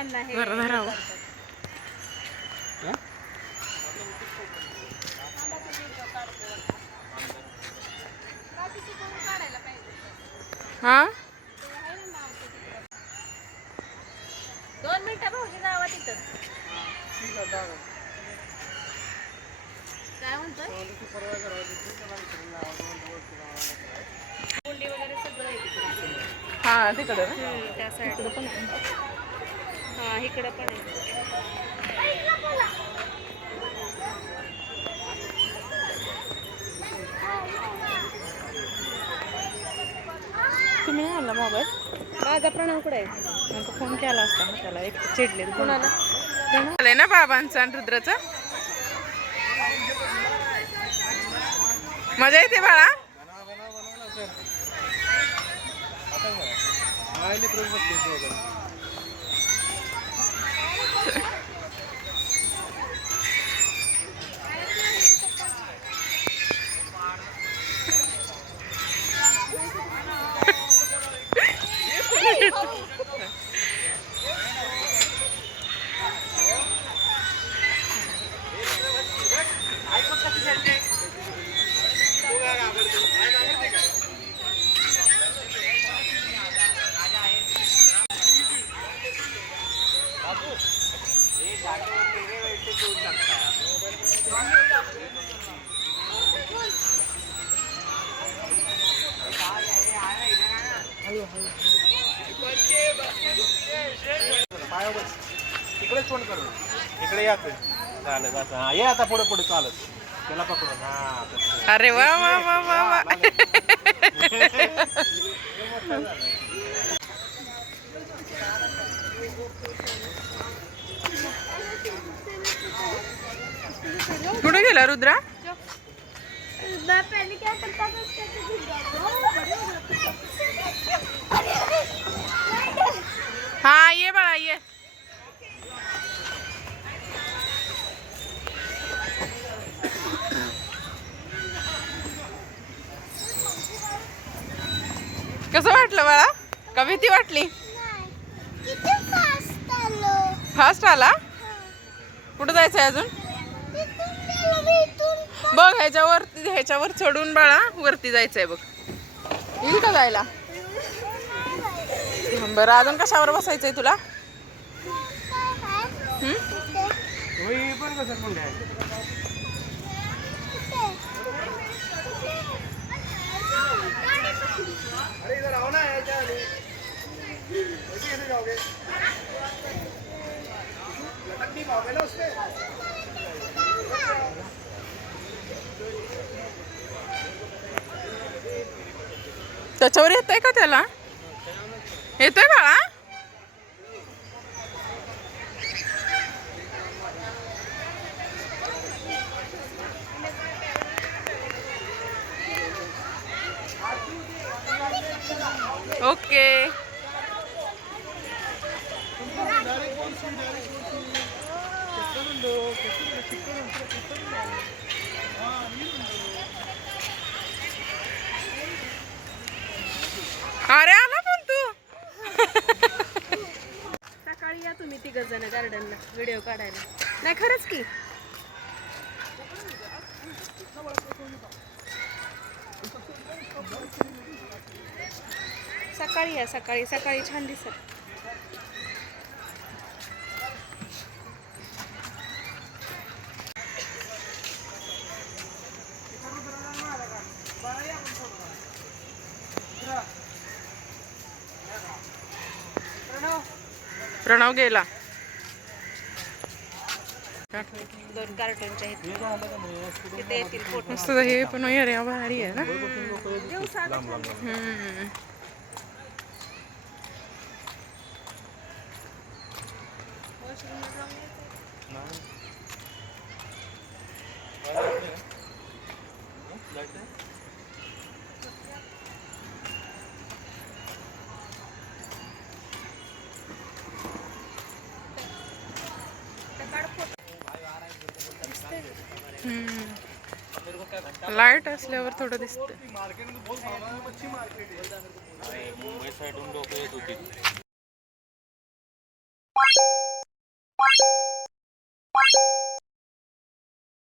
जरा धरावं. हा 2 मिनिटं भाऊजी जावा तिथं. काय म्हणतोय? कुंडी वगैरे सगळं आहे तिकडे. हा तिकडं ना. त्या साईडला पण आहे. हा इकडं पण आहे. तुम्ही नाही आणला मोबाईल? माझा प्रणव कुठे आहे? नंतर फोन केला असता ना त्याला. एक चिडले कोणाला? आलंय ना बाबांचा आणि रुद्राचा. मजा येते बाळा. इकडेच फोन करू. इकडे या चालत आता. ये आता पुढे पुढे चालत त्याला पकडून. हा अरे वा वा वा वा वा. कुठे गेला रुद्रा? हा ये बाळा ये. कसं वाटलं बाळा? का भीती वाटली? फास्ट आला? कुठं जायचंय अजून? बघ ह्याच्यावर चढून बाळा वरती जायचंय बघ. येईल का जायला? बरं अजून कशावर बसायचंय तुला? पण कसं कोण आहे? अरे इधर आओ ना. कैसे जाओगे? लटक नहीं पाओगे ना उससे. त्याच्यावर येतंय का त्याला? येतोय बाळा? ओके. अरे आला पण तू. सकाळी या तुम्ही 3 जण गार्डनला व्हिडिओ काढायला. नाही खरंच की. सकाळी या. सकाळी सकाळी छान दिसत. प्रणव गेला. 2 कार्टूनच्या तिथे येतील फोटो. मस्त हे पण एरिया भारी आहे ना. लाईट असल्यावर थोडं दिसतं. मुंबई साईडून लोक येत होती.